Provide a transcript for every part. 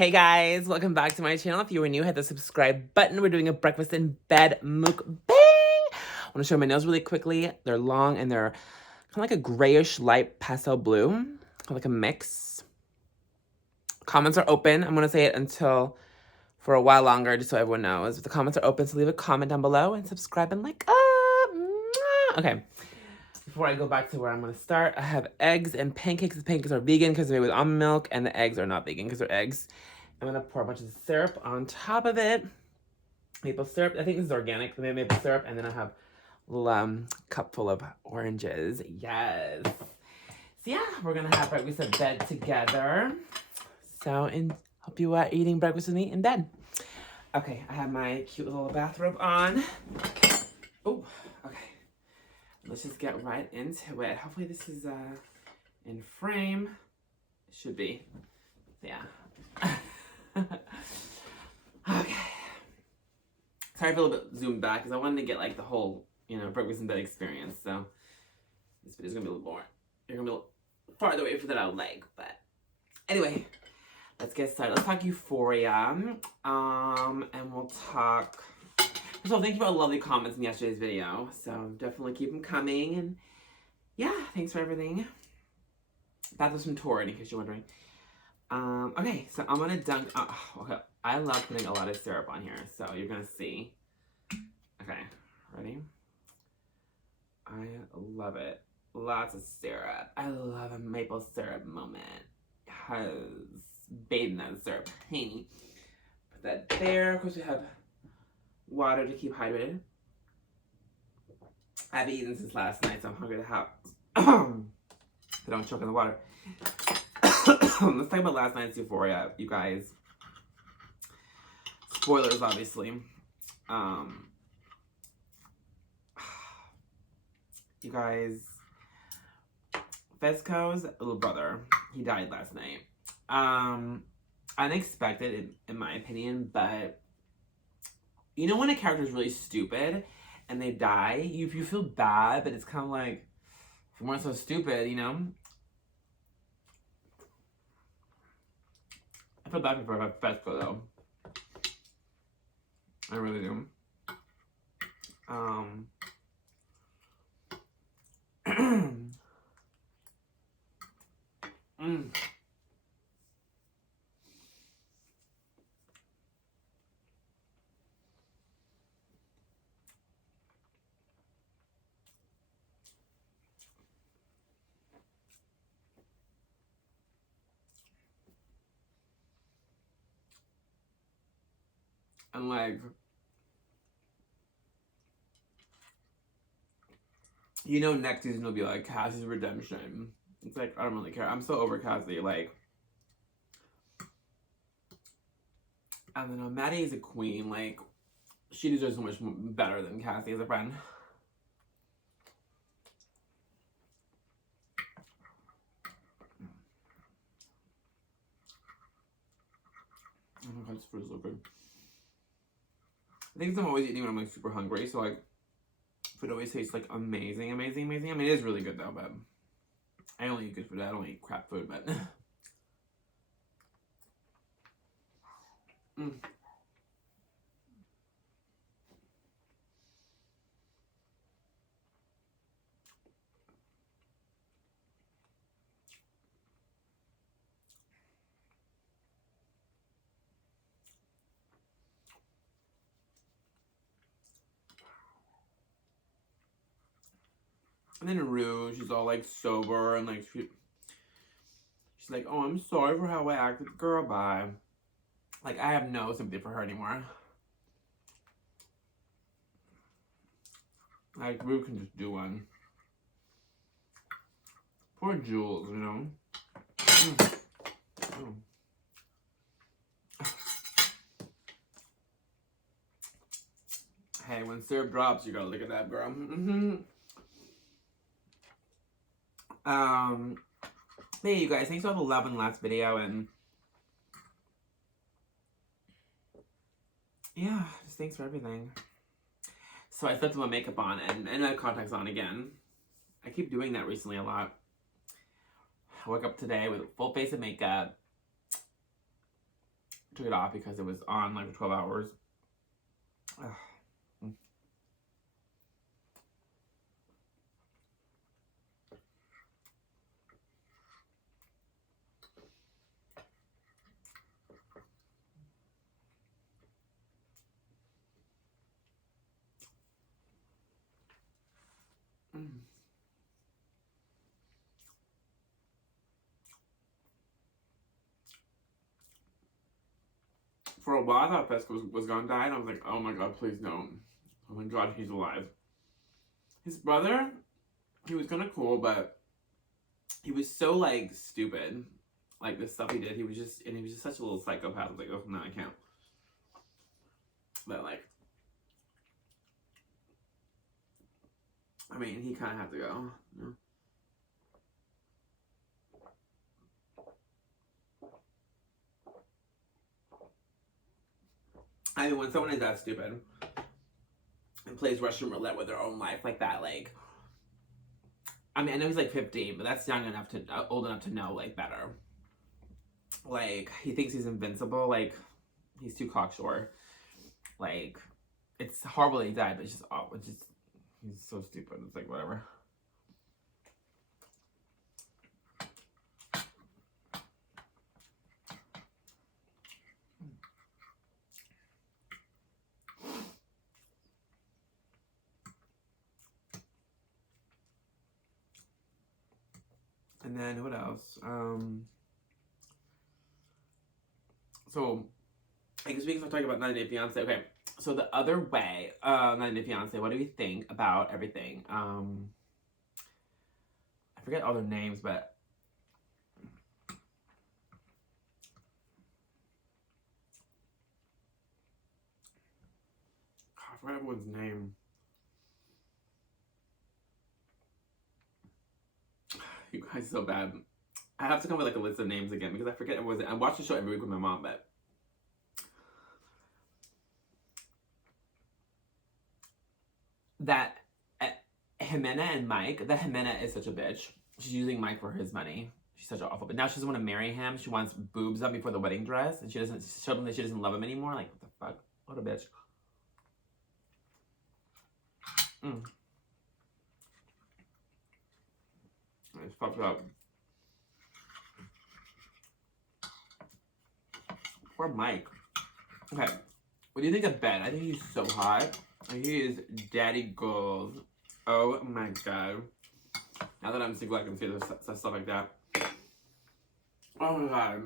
Hey guys, welcome back to my channel. If you are new, hit the subscribe button. We're doing a breakfast in bed mukbang. I want to show my nails really quickly. They're long and they're kind of like a grayish light pastel blue, like a mix. Comments are open. I'm going to say it until for a while longer, just so everyone knows. But the comments are open, so leave a comment down below and subscribe and like up. Okay. Before I go back to where I'm going to start, I have eggs and pancakes. The pancakes are vegan because they're made with almond milk, and the eggs are not vegan because they're eggs. I'm going to pour a bunch of syrup on top of it. Maple syrup. I think this is organic. I made maple syrup, and then I have a little cup full of oranges. Yes. So yeah, we're going to have breakfast in bed together. So, and hope you are eating breakfast with me in bed. Okay, I have my cute little bathrobe on. Oh, okay. Let's just get right into it. Hopefully this is in frame. It should be. Yeah. Okay. Sorry for a little bit zoomed back because I wanted to get like the whole, breakfast in bed experience. So this video's gonna be a little more. You're gonna be a little farther away from that I would like. But anyway, let's get started. Let's talk Euphoria. And we'll talk. So thank you for all the lovely comments in yesterday's video. So definitely keep them coming. And yeah, thanks for everything. That was from Torrid, in case you're wondering. Okay, so I'm gonna dunk. Okay, I love putting a lot of syrup on here, so you're gonna see. Okay, ready? I love it. Lots of syrup. I love a maple syrup moment. Yes, bathe in that syrup. Hey, put that there. Of course, we have water to keep hydrated. I've eaten since last night, so I'm hungry to have. So don't choke on the water. Let's talk about last night's Euphoria, you guys. Spoilers, obviously. You guys, Fesco's little brother, he died last night. Unexpected, in my opinion, but you know when a character is really stupid and they die, you feel bad, but it's kind of like, if you weren't so stupid, I feel bad for Fesco though. I really do. And like, next season will be like Cassie's redemption. It's like, I don't really care. I'm so over Cassie. Like, I don't know. Maddie is a queen. Like, she deserves so much better than Cassie as a friend. Oh my god, this food is so good. I think I'm always eating when I'm like super hungry, so like food always tastes like amazing. I mean, it is really good though, but I only eat good food. I don't eat crap food, but And then Rue, she's all like sober and like she's like, oh, I'm sorry for how I acted, girl. Bye. Like, I have no sympathy for her anymore. Like, Rue can just do one. Poor Jules, Hey, when syrup drops, you gotta look at that, girl. Hey, you guys, thanks for all the love in the last video, and yeah, just thanks for everything. So I slept with my makeup on and my contacts on again. I keep doing that recently a lot. I woke up today with a full face of makeup. took it off because it was on like for 12 hours. Ugh. For a while, I thought Pesca was gonna die, and I was like, oh my god, please no. Oh my god, he's alive. His brother, he was kind of cool, but he was so, like, stupid. Like, the stuff he did, he was just such a little psychopath. I was like, oh, no, I can't. But, like, I mean, he kind of had to go, you know? I mean, when someone is that stupid and plays Russian roulette with their own life like that, like, I mean, I know he's like 15, but that's young enough to, old enough to know, like, better. Like, he thinks he's invincible. Like, he's too cocksure. Like, it's horrible that he died, but it's just, oh, it's just, he's so stupid. It's like, whatever. And then, what else? So, I guess we can start talking about 90 Day Fiance. Okay, so the other way, 90 Day Fiance, what do we think about everything? I forget all their names, but I forgot everyone's name. You guys, so bad. I have to come with like a list of names again because I forget everyone's. I watch the show every week with my mom, but that Jimena and Mike. That Jimena is such a bitch. She's using Mike for his money. She's such an awful. But now she doesn't want to marry him. She wants boobs up before the wedding dress, and she doesn't show them that she doesn't love him anymore. Like, what the fuck? What a bitch. It's fucked up. Poor Mike. Okay, what do you think of Ben? I think he's so hot. He is daddy goals. Oh my god. Now that I'm single, I can say stuff like that. Oh my god.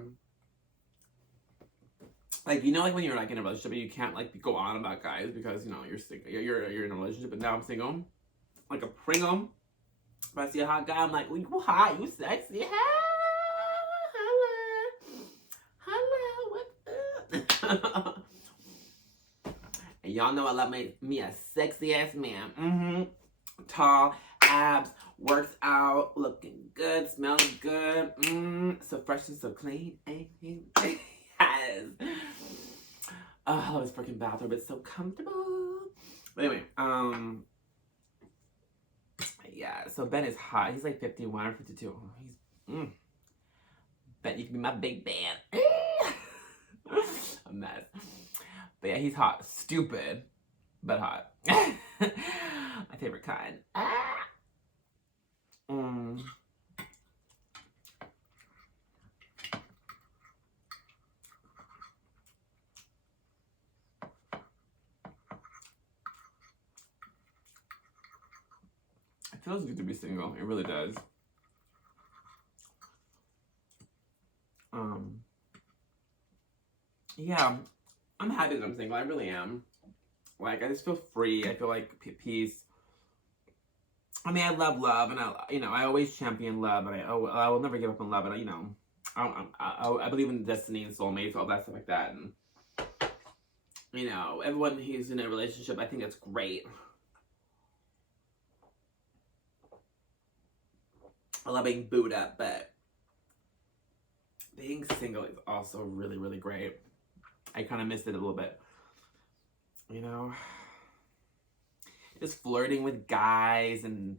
Like, you know, like when you're like in a relationship and you can't like go on about guys because, you know, you're single, you're in a relationship, but now I'm single. Like a Pringle. If I see a hot guy, I'm like, well, you hot, you sexy. Holla, what's up? And y'all know I love me a sexy ass man. Tall, abs, works out, looking good, smelling good. So fresh and so clean. Yes. Oh, I love his freaking bathrobe. It's so comfortable. But anyway, yeah, so Ben is hot. He's like 51 or 52. He's, Bet you can be my big Ben. A mess. But yeah, he's hot. Stupid, but hot. My favorite kind. It feels good to be single. It really does. Yeah, I'm happy that I'm single. I really am. Like, I just feel free. I feel like peace. I mean, I love love, and I always champion love, and I will never give up on love, and I believe in destiny and soulmates, all that stuff like that, and you know, everyone who's in a relationship, I think that's great. I love being booed up, but being single is also really, really great. I kind of missed it a little bit. You know, just flirting with guys and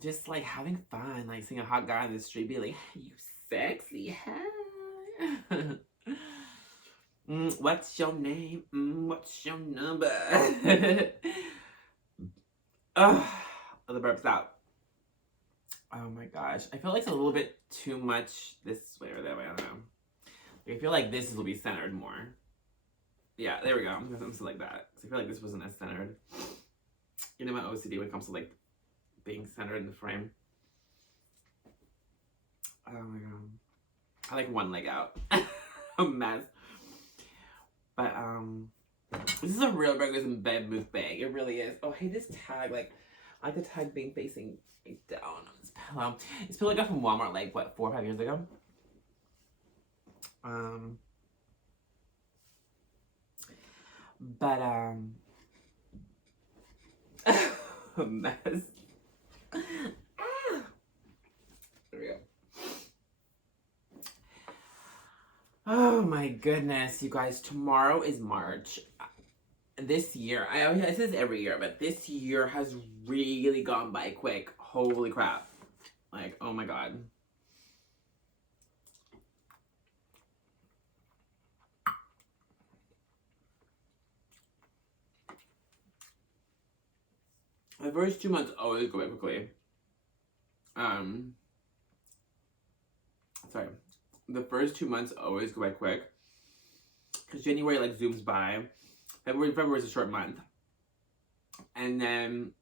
just like having fun, like seeing a hot guy on the street, be like, "You sexy, huh?" What's your name? What's your number? Ugh, the burp's out. Oh my gosh. I feel like it's a little bit too much this way or that way. I don't know. I feel like this will be centered more. Yeah, there we go. I'm gonna like that. I feel like this wasn't as centered. You know my OCD when it comes to like being centered in the frame. Oh my god. I like one leg out. A mess. But this is a real breakfast in bed mukbang. It really is. Oh hey, this tag, like I like the tag being facing down on this pillow. This pillow I got from Walmart like what, 4 or 5 years ago. But a mess. There we go. Oh my goodness, you guys, tomorrow is March. This year, I say this every year, but this year has really gone by quick. Holy crap. Like, oh my god. The first 2 months always go by quickly. Sorry. The first 2 months always go by quick. Because January, like, zooms by. February is a short month. And then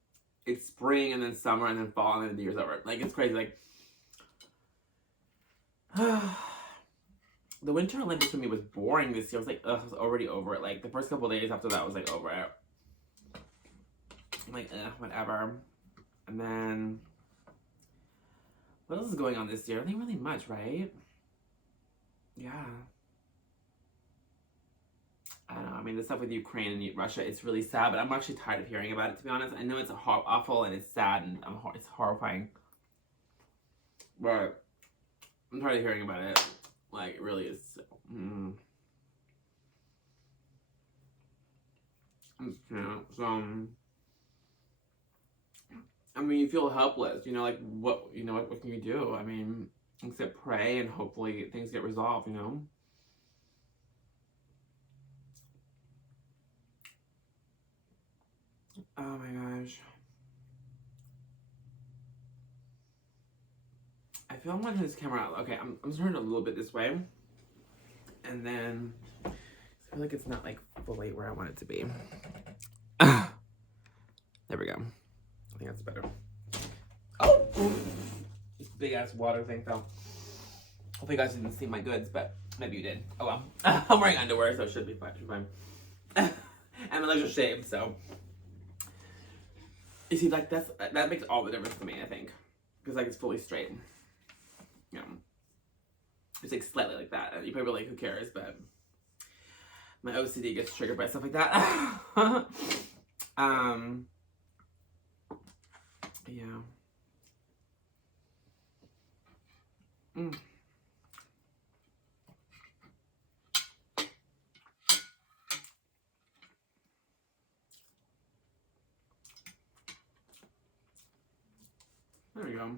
it's spring, and then summer, and then fall, and then the year's over. Like, it's crazy. Like, the Winter Olympics for me was boring this year. I was like, ugh, I was already over it. Like, the first couple of days after that, I was like, over it. I'm like, ugh, whatever. And then, what else is going on this year? I think really much, right? Yeah. I don't know. I mean, the stuff with Ukraine and Russia, it's really sad, but I'm actually tired of hearing about it, to be honest. I know it's awful and it's sad and it's horrifying. But I'm tired of hearing about it. Like, it really is. Yeah, so, I mean, you feel helpless. You know, like, what can you do? I mean, except pray and hopefully things get resolved, you know? Oh my gosh. I feel I'm gonna turn this camera out. Okay, I'm turning it a little bit this way. And then I feel like it's not like fully where I want it to be. There we go. I think that's better. Oh! This big ass water thing fell. Hopefully you guys didn't see my goods, but maybe you did. Oh well. I'm wearing underwear, so it should be fine. And my legs are shaved, so. You see, like, that makes all the difference to me, I think. Because, like, it's fully straight. You know. It's, like, slightly like that. And you probably like, who cares, but my OCD gets triggered by stuff like that. Yeah. There we go.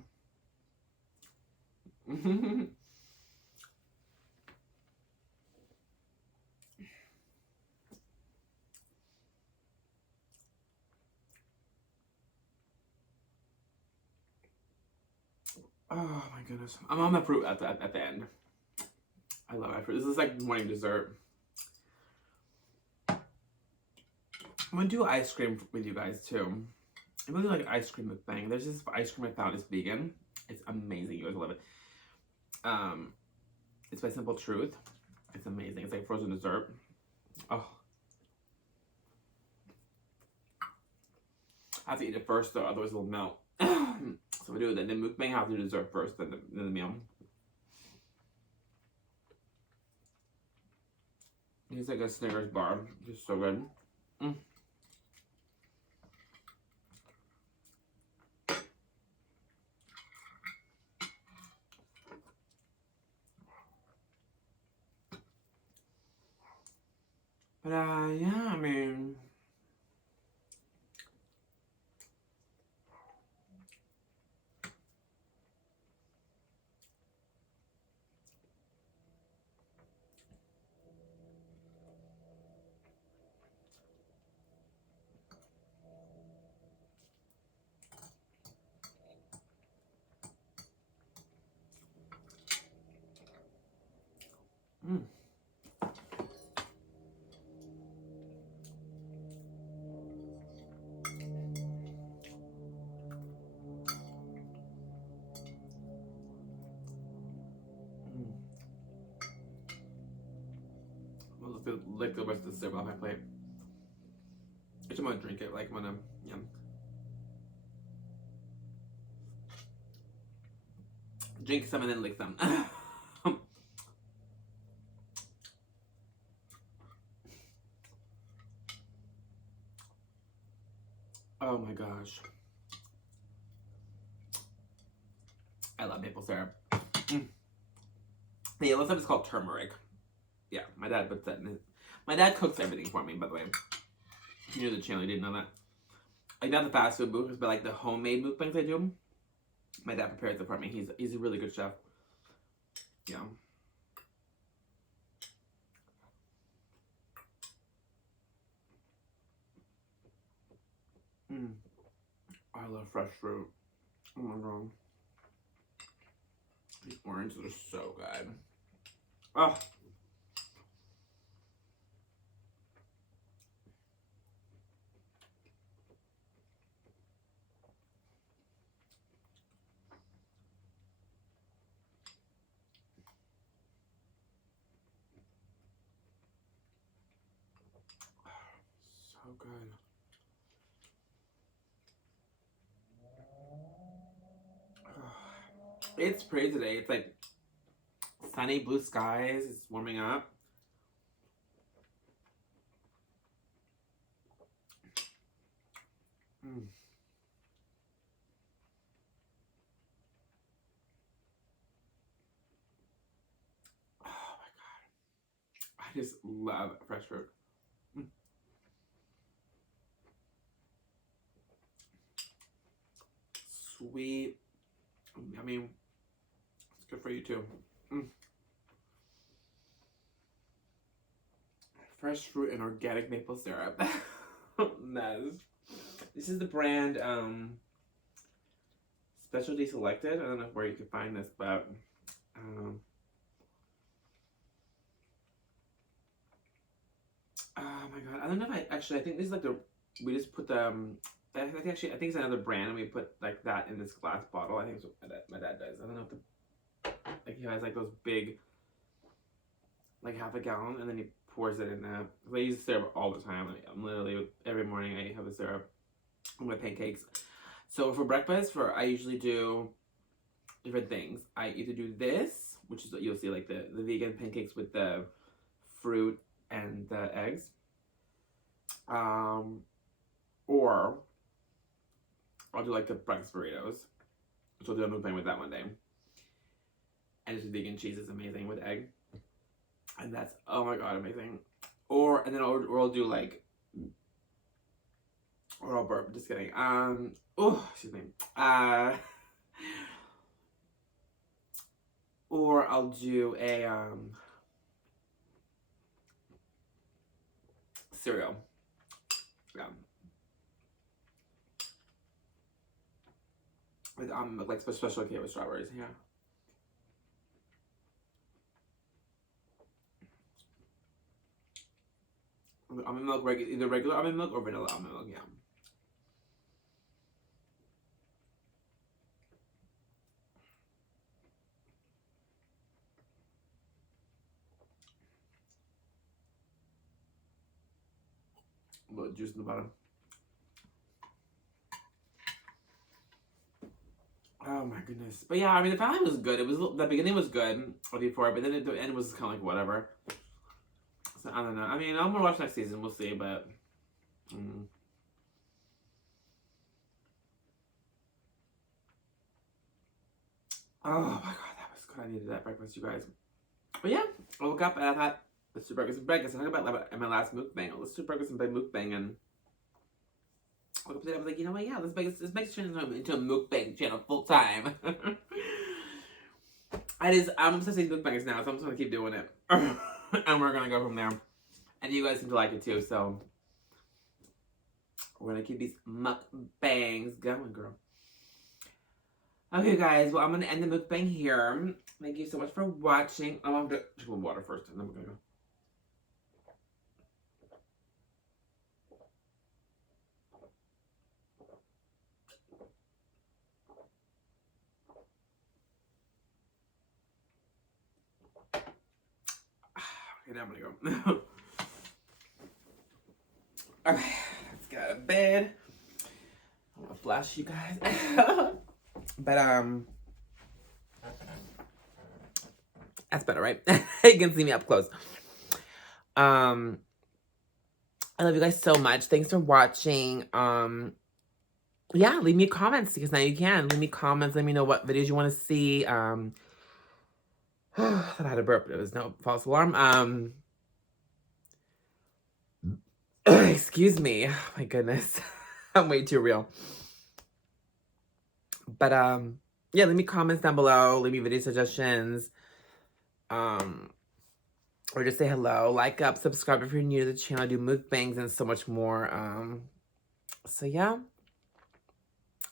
Oh my goodness. I'm on my fruit at the end. I love my fruit. This is like morning dessert. I'm gonna do ice cream with you guys too. I really like ice cream mukbang. There's this ice cream I found. It's vegan. It's amazing. You guys love it. It's by Simple Truth. It's amazing. It's like frozen dessert. Oh. I have to eat it first though, otherwise it'll melt. So we do that. Then mukbang, I have to do dessert first, then the meal. It's like a Snickers bar. Just so good. But yeah, I mean, Mm. I'll just lick the rest of the syrup off my plate. I just want to drink it, like when I'm, yum. Drink some and then lick some. Oh my gosh. I love maple syrup. Mm. The yellow stuff is called turmeric. Yeah, my dad puts that in his... My dad cooks everything for me, by the way. If you're new to the channel, you didn't know that. Like, not the fast food mukbangs, but like the homemade mukbangs I do. My dad prepares it for me. He's a really good chef. Yeah. Mm. I love fresh fruit. Oh my god. These oranges are so good. Oh. So good. It's pretty today. It's like sunny blue skies. It's warming up. Mm. Oh my god. I just love fresh fruit. Mm. Sweet. I mean, it's good for you too. Mm. Fresh fruit and organic maple syrup. Nice. This is the brand Specialty Selected. I don't know where you can find this, but oh my god, I don't know if I think this is like we just put the I think it's another brand and we put like that in this glass bottle. I think it's what my dad does. I don't know if like he has like those big, like half a gallon, and then he pours it in that. I use syrup all the time. I'm literally every morning I have a syrup on my pancakes. So for breakfast, I usually do different things. I either do this, which is what you'll see, like the vegan pancakes with the fruit and the eggs, or I'll do like the breakfast burritos, which I'll do a mukbang with that one day. And just vegan cheese is amazing with egg, and that's, oh my god, amazing. Or I'll do like, or I'll burp. Just kidding. Oh, excuse me. Or I'll do a cereal. Yeah. With like special K with strawberries. Yeah. Almond milk, either regular almond milk or vanilla almond milk. Yeah. A little juice in the bottom. Oh my goodness. But yeah, I mean, the finale was good. The beginning was good before, but then the end was kind of like whatever. So I don't know. I mean, I'm gonna watch next season. We'll see, but. Oh my god, that was good. I needed that breakfast, you guys. But yeah, I woke up and I thought, let's do breakfast and breakfast. I talked about my last mukbang. Let's do breakfast and mukbang, and I woke up today. I was like, you know what? Yeah, let's make this channel into a mukbang channel full time. I'm obsessed with mukbangs now, so I'm just gonna keep doing it, and we're gonna go from there. And you guys seem to like it too, so we're gonna keep these mukbangs going, girl. Okay, guys. Well, I'm gonna end the mukbang here. Thank you so much for watching. I'm gonna have to drink water first, and then we're gonna go. Okay, now I'm gonna go. Okay, let's get out of bed. I'm gonna flash you guys. But that's better, right? You can see me up close. I love you guys so much. Thanks for watching. Yeah, leave me comments because now you can. Leave me comments. Let me know what videos you want to see. I had a burp. There was no false alarm. Excuse me. Oh, my goodness. I'm way too real. But yeah, leave me comments down below. Leave me video suggestions. Or just say hello. Like up, subscribe if you're new to the channel. I do mukbangs and so much more. So yeah.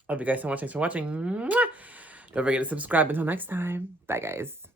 Love you guys so much. Thanks for watching. Mwah! Don't forget to subscribe. Until next time. Bye, guys.